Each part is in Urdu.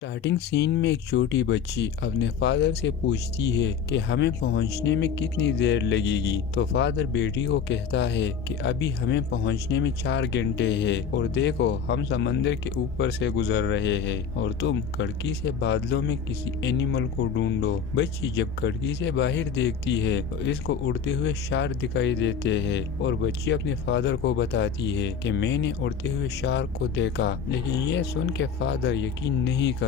اسٹارٹنگ سین میں ایک چھوٹی بچی اپنے فادر سے پوچھتی ہے کہ ہمیں پہنچنے میں کتنی دیر لگے گی، تو فادر بیٹی کو کہتا ہے کہ ابھی ہمیں پہنچنے میں 4 گھنٹے ہیں، اور دیکھو ہم سمندر کے اوپر سے گزر رہے ہیں اور تم کھڑکی سے بادلوں میں کسی اینیمل کو ڈھونڈو۔ بچی جب کھڑکی سے باہر دیکھتی ہے تو اس کو اڑتے ہوئے شارک دکھائی دیتے ہیں، اور بچی اپنے فادر کو بتاتی ہے کہ میں نے اڑتے ہوئے شارک کو دیکھا، لیکن یہ سن کے فادر یقین نہیں کرتا،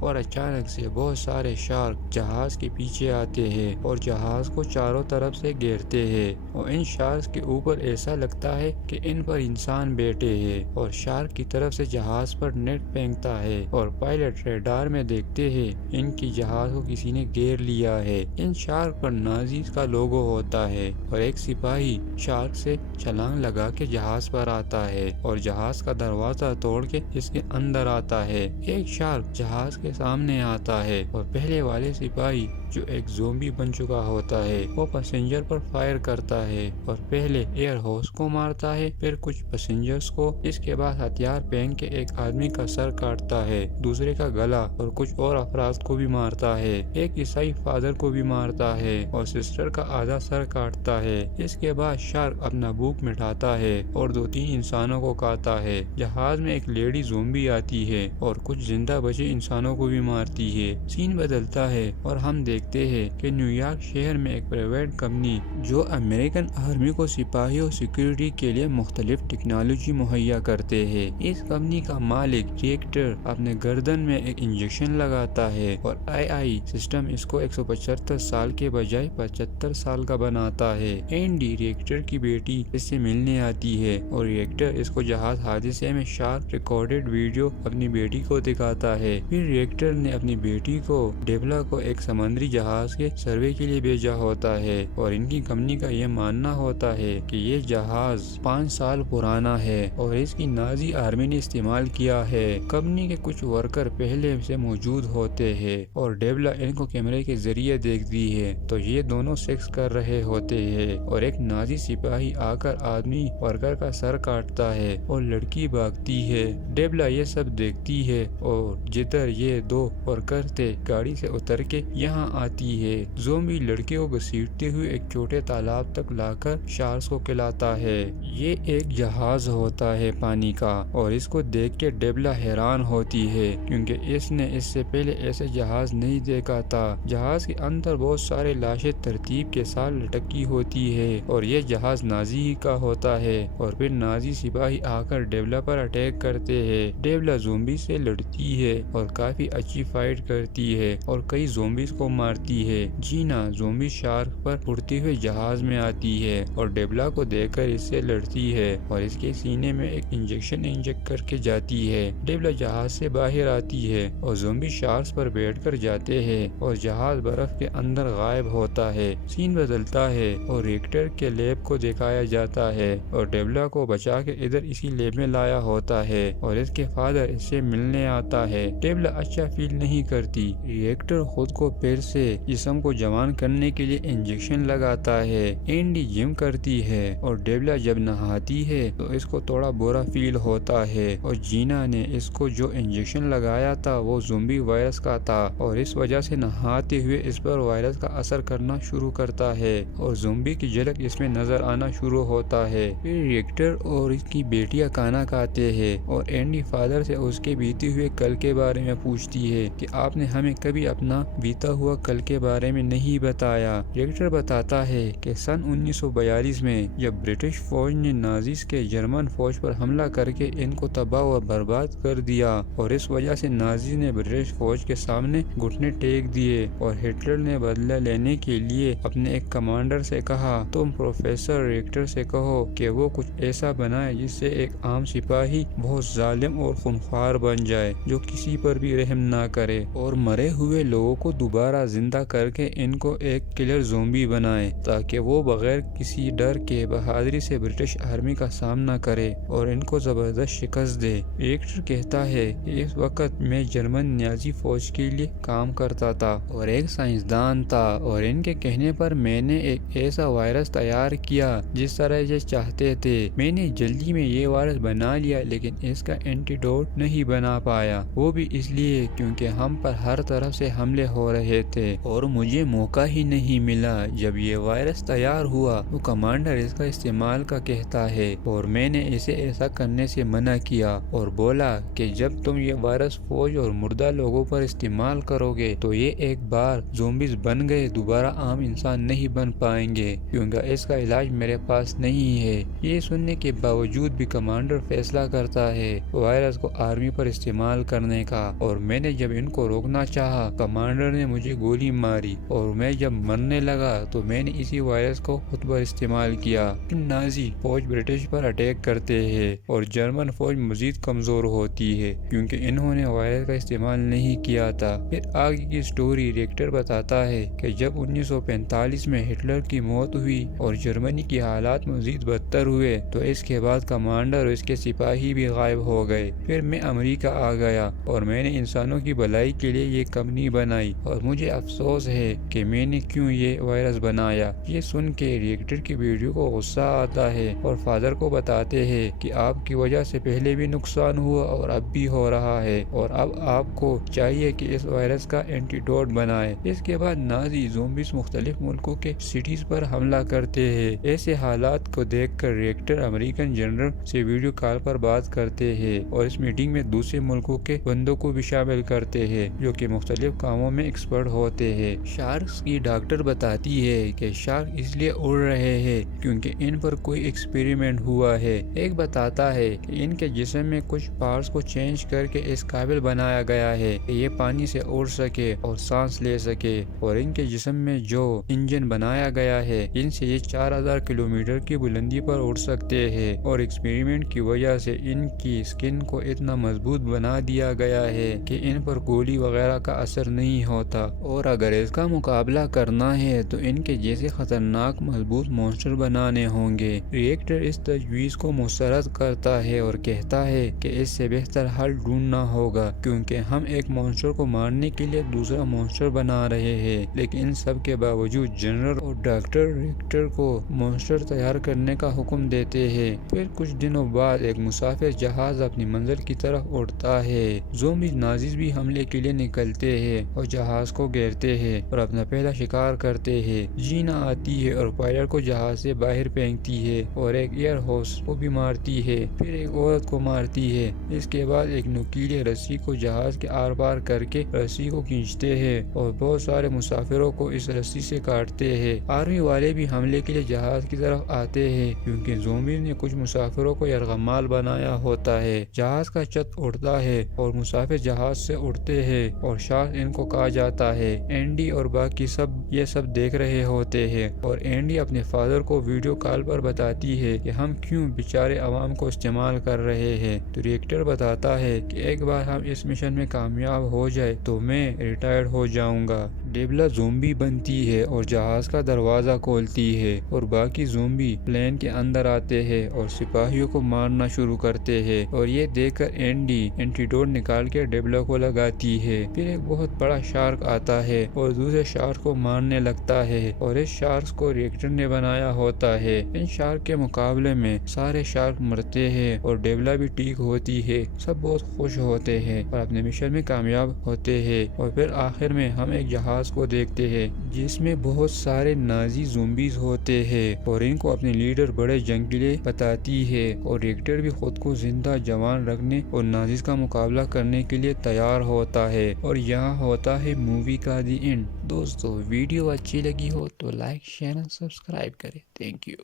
اور اچانک سے بہت سارے شارک جہاز کے پیچھے آتے ہیں اور جہاز کو چاروں طرف سے گھیرتے ہیں، اور ان شارک کے اوپر ایسا لگتا ہے کہ ان پر انسان بیٹھے ہیں، اور شارک کی طرف سے جہاز پر نیٹ پھینکتا ہے، اور پائلٹ ریڈار میں دیکھتے ہیں ان کی جہاز کو کسی نے گھیر لیا ہے۔ ان شارک پر نازیز کا لوگو ہوتا ہے، اور ایک سپاہی شارک سے چھلانگ لگا کے جہاز پر آتا ہے اور جہاز کا دروازہ توڑ کے اس کے اندر آتا ہے۔ ایک شارک جہاز کے سامنے آتا ہے اور پہلے والے سپاہی جو ایک زومبی بن چکا ہوتا ہے وہ پیسنجر پر فائر کرتا ہے، اور پہلے ایئر ہوسٹ کو مارتا ہے، پھر کچھ پیسنجرز کو، اس کے بعد ہتھیار پہن کے ایک آدمی کا سر کاٹتا ہے، دوسرے کا گلا، اور کچھ اور افراد کو بھی مارتا ہے۔ ایک عیسائی فادر کو بھی مارتا ہے اور سسٹر کا آدھا سر کاٹتا ہے۔ اس کے بعد شارک اپنا بھوک مٹاتا ہے اور 2-3 انسانوں کو کھاتا ہے۔ جہاز میں ایک لیڈی زومبی آتی ہے اور کچھ زندہ بچے انسانوں کو بھی مارتی ہے۔ سین بدلتا ہے اور ہم دیکھتے ہیں کہ نیو یارک شہر میں ایک پرائیویٹ کمپنی جو امریکن آرمی کو سپاہی اور سیکیورٹی کے لیے مختلف ٹیکنالوجی مہیا کرتے ہیں۔ اس کمپنی کا مالک ری ایکٹر اپنے گردن میں ایک انجیکشن لگاتا ہے اور آئی سسٹم اس کو 175 سال کے بجائے 75 سال کا بناتا ہے۔ اینڈی ری ایکٹر کی بیٹی اس سے ملنے آتی ہے اور ری ایکٹر اس کو جہاز حادثے میں شارک ریکارڈڈ ویڈیو اپنی بیٹی کو دکھاتا ہے۔ پھر ری ایکٹر نے اپنی بیٹی کو ڈیبلا کو ایک سمندری جہاز کے سروے کے لیے بھیجا ہوتا ہے، اور ان کی کمپنی کا یہ ماننا ہوتا ہے کہ یہ جہاز 5 سال پرانا ہے اور اس کی نازی آرمی نے استعمال کیا ہے۔ کمپنی کے کچھ ورکر پہلے سے موجود ہوتے ہیں اور ڈیبلا ان کو کیمرے کے ذریعے دیکھتی ہے تو یہ دونوں سیکس کر رہے ہوتے ہیں، اور ایک نازی سپاہی آ کر آدمی ورکر کا سر کاٹتا ہے اور لڑکی بھاگتی ہے۔ ڈیبلا یہ سب دیکھتی ہے اور جدھر یہ 2 ورکر تھے گاڑی سے اتر کے یہاں آتی ہے۔ زومبی لڑکے کو گھسیٹتے ہوئے ایک چھوٹے تالاب تک لا کر شارکس کو کھلاتا ہے۔ یہ ایک جہاز ہوتا ہے پانی کا، اور اس کو دیکھ کے ڈیبلا حیران ہوتی ہے کیونکہ اس نے اس سے پہلے ایسے جہاز نہیں دیکھا تھا۔ جہاز کے اندر بہت سارے لاشیں ترتیب کے ساتھ لٹکی ہوتی ہے، اور یہ جہاز نازی کا ہوتا ہے، اور پھر نازی سپاہی آ کر ڈیبلا پر اٹیک کرتے ہیں۔ ڈیبلا زومبی سے لڑتی ہے اور کافی اچھی فائٹ کرتی ہے اور کئی زومبیز کو مارتی ہے۔ جینا زومبی شارک پر اڑتے ہوئے جہاز میں آتی ہے اور ڈیبلا کو دیکھ کر اس سے لڑتی ہے اور اس کے سینے میں ایک انجیکشن انجیکٹ کر کے جاتی ہے۔ ڈیبلا جہاز سے باہر آتی ہے اور زومبی شارکس پر بیٹھ کر جاتے ہیں اور جہاز برف کے اندر غائب ہوتا ہے۔ سین بدلتا ہے اور ریکٹر کے لیب کو دکھایا جاتا ہے اور ڈیبلا کو بچا کے ادھر اسی لیب میں لایا ہوتا ہے، اور اس کے فادر اس سے ملنے آتا ہے۔ ڈیبلا اچھا فیل نہیں کرتی۔ ریکٹر خود کو پھر سے جسم کو جوان کرنے کے لیے انجیکشن لگاتا ہے۔ اینڈی جم کرتی ہے اور ڈیبلا جب نہاتی ہے تو اس کو تھوڑا برا فیل ہوتا ہے، اور جینا نے اس کو جو انجیکشن لگایا تھا وہ زومبی وائرس کا تھا، اور اس وجہ سے نہاتے ہوئے اس پر وائرس کا اثر کرنا شروع کرتا ہے اور زومبی کی جھلک اس میں نظر آنا شروع ہوتا ہے۔ پھر ریکٹر اور اس کی بیٹیاں کھانا کھاتے ہیں اور اینڈی فادر سے اس کے بیتے ہوئے کل کے بارے میں پوچھتی ہے کہ آپ نے ہمیں کبھی اپنا بیتا ہوا کل کے بارے میں نہیں بتایا۔ ریکٹر بتاتا ہے کہ سن 1942 میں جب برٹش فوج نے نازیز کے جرمن فوج پر حملہ کر کے ان کو تباہ و برباد کر دیا، اور اس وجہ سے نازیز نے برٹش فوج کے سامنے گھٹنے ٹیک دیے، اور ہٹلر نے بدلہ لینے کے لیے اپنے ایک کمانڈر سے کہا تم پروفیسر ریکٹر سے کہو کہ وہ کچھ ایسا بنائے جس سے ایک عام سپاہی بہت ظالم اور خونخوار بن جائے جو کسی پر بھی رحم نہ کرے، اور مرے ہوئے لوگوں کو دوبارہ زندہ کر کے ان کو ایک کلر زومبی بنائے تاکہ وہ بغیر کسی ڈر کے بہادری سے برٹش آرمی کا سامنا کرے اور ان کو زبردست شکست دے۔ ریکٹر کہتا ہے کہ اس وقت میں جرمن نازی فوج کے لیے کام کرتا تھا اور ایک سائنسدان تھا، اور ان کے کہنے پر میں نے ایک ایسا وائرس تیار کیا جس طرح یہ چاہتے تھے۔ میں نے جلدی میں یہ وائرس بنا لیا لیکن اس کا اینٹی ڈوٹ نہیں بنا پایا، وہ بھی اس لیے کیونکہ ہم پر ہر طرف سے حملے ہو رہے تھے اور مجھے موقع ہی نہیں ملا۔ جب یہ وائرس تیار ہوا تو کمانڈر اس کا استعمال کا کہتا ہے اور میں نے اسے ایسا کرنے سے منع کیا اور بولا کہ جب تم یہ وائرس فوج اور مردہ لوگوں پر استعمال کرو گے تو یہ ایک بار زومبیز بن گئے دوبارہ عام انسان نہیں بن پائیں گے کیونکہ اس کا علاج میرے پاس نہیں ہے۔ یہ سننے کے باوجود بھی کمانڈر فیصلہ کرتا ہے وائرس کو آرمی پر استعمال کرنے کا اور میں نے جب ان کو روکنا چاہا کمانڈر نے مجھے گولی ماری اور میں جب مرنے لگا تو میں نے اسی وائرس کو خود پر استعمال کیا۔ نازی فوج برٹش پر اٹیک کرتے ہیں اور جرمن فوج مزید کمزور ہوتی ہے کیونکہ انہوں نے وائرس کا استعمال نہیں کیا تھا۔ پھر آگے کی سٹوری ریکٹر بتاتا ہے کہ جب 1945 میں ہٹلر کی موت ہوئی اور جرمنی کی حالات مزید بدتر ہوئے تو اس کے بعد کمانڈر اور اس کے سپاہی بھی غائب ہو گئے۔ پھر میں امریکہ آ گیا اور میں نے انسانوں کی بھلائی کے لیے یہ کمپنی بنائی اور مجھے افسوس ہے کہ میں نے کیوں یہ وائرس بنایا۔ یہ سن کے ریکٹر کی بیٹی کو غصہ آتا ہے اور فادر کو بتاتے ہیں کہ آپ کی وجہ سے پہلے بھی نقصان ہوا اور اب بھی ہو رہا ہے اور اب آپ کو چاہیے کہ اس وائرس کا اینٹیڈوٹ بنائے۔ اس کے بعد نازی زومبیز مختلف ملکوں کے سٹیز پر حملہ کرتے ہیں۔ ایسے حالات کو دیکھ کر ریکٹر امریکن جنرل سے ویڈیو کال پر بات کرتے ہیں اور اس میٹنگ میں دوسرے ملکوں کے بندوں کو بھی شامل کرتے ہیں جو کہ مختلف کاموں میں ایکسپرٹ ہوتے ہیں۔ شارکس کی ڈاکٹر بتاتی ہے کہ شارک اس لیے اڑ رہے ہیں کیونکہ ان پر کوئی ایکسپیریمنٹ ہوا ہے۔ ایک بتاتا ہے کہ ان کے جسم میں کچھ پارٹس کو چینج کر کے اس قابل بنایا گیا ہے کہ یہ پانی سے اڑ سکے اور سانس لے سکے اور ان کے جسم میں جو انجن بنایا گیا ہے جن سے یہ 4000 کلومیٹر کی بلندی پر اڑ سکتے ہیں اور ایکسپیریمنٹ کی وجہ سے ان کی سکن کو اتنا مضبوط بنا دیا گیا ہے کہ ان پر گولی وغیرہ کا اثر نہیں ہوتا اور اگر اس کا مقابلہ کرنا ہے تو ان کے جیسے خطرناک مضبوط مونسٹر بنانے ہوں گے۔ ریکٹر اس تجویز کو مسترد کرتا ہے اور کہتا ہے کہ اس سے بہتر حل ڈھونڈنا ہوگا کیونکہ ہم ایک مونسٹر کو مارنے کے لیے دوسرا مونسٹر بنا رہے ہیں۔ لیکن ان سب کے باوجود جنرل اور ڈاکٹر ریکٹر کو مونسٹر تیار کرنے کا حکم دیتے ہیں۔ پھر کچھ دنوں بعد ایک مسافر جہاز اپنی منزل کی طرف اڑتا ہے۔ زومبی نازیز بھی حملے کے لیے نکلتے ہیں اور جہاز کو گھیرتے ہیں اور اپنا پہلا شکار کرتے ہیں۔ جینا آتی ہے اور پائلٹ کو جہاز سے باہر پھینکتی ہے اور ایک ایئر ہوسٹ کو بھی مارتی ہے، پھر ایک عورت کو مارتی ہے۔ اس کے بعد ایک نوکیلے رسی کو جہاز کے آر پار کر کے رسی کو کھینچتے ہیں اور بہت سارے مسافروں کو اس رسی سے کاٹتے ہیں۔ آرمی والے بھی حملے کے لیے جہاز کی طرف آتے ہیں کیونکہ زومبیز نے کچھ مسافروں کو یرغمال بنایا ہوتا ہے۔ جہاز کا چھت اڑتا ہے اور مسافر جہاز سے اڑتے ہیں اور شارک ان کو کھا جاتا ہے۔ اینڈی اور باقی سب یہ سب دیکھ رہے ہوتے ہیں اور اینڈی اپنے فادر کو ویڈیو کال پر بتاتی ہے کہ ہم کیوں بیچارے عوام کو استعمال کر رہے ہیں۔ تو ریکٹر بتاتا ہے کہ ایک بار ہم اس مشن میں کامیاب ہو جائے تو میں ریٹائرڈ ہو جاؤں گا۔ ڈیبلا زومبی بنتی ہے اور جہاز کا دروازہ کھولتی ہے اور باقی زومبی پلین کے اندر آتے ہیں اور سپاہیوں کو مارنا شروع کرتے ہیں اور یہ دیکھ کر اینڈی اینٹیڈوٹ نکال کے ڈیبلا کو لگاتی ہے۔ پھر ایک بہت بڑا شارک آتا ہے اور دوسرے شارک کو مارنے لگتا ہے اور اس شارک کو ریکٹر نے بنایا ہوتا ہے۔ ان شارک کے مقابلے میں سارے شارک مرتے ہیں اور ڈیبلا بھی ٹھیک ہوتی ہے۔ سب بہت خوش ہوتے ہیں اور اپنے مشن میں کامیاب ہوتے ہیں اور پھر آخر میں ہم ایک جہاز کو دیکھتے ہیں جس میں بہت سارے نازی زومبیز ہوتے ہیں اور ان کو اپنے لیڈر بڑے جنگ کے لیے بتاتی ہے اور ریکٹر بھی خود کو زندہ جوان رکھنے اور نازیز کا مقابلہ کرنے کے لیے تیار ہوتا ہے اور یہاں ہوتا ہے مووی کا دی اینڈ۔ دوستو ویڈیو اچھی لگی ہو تو لائک شیئر اور سبسکرائب کریں۔ Thank you.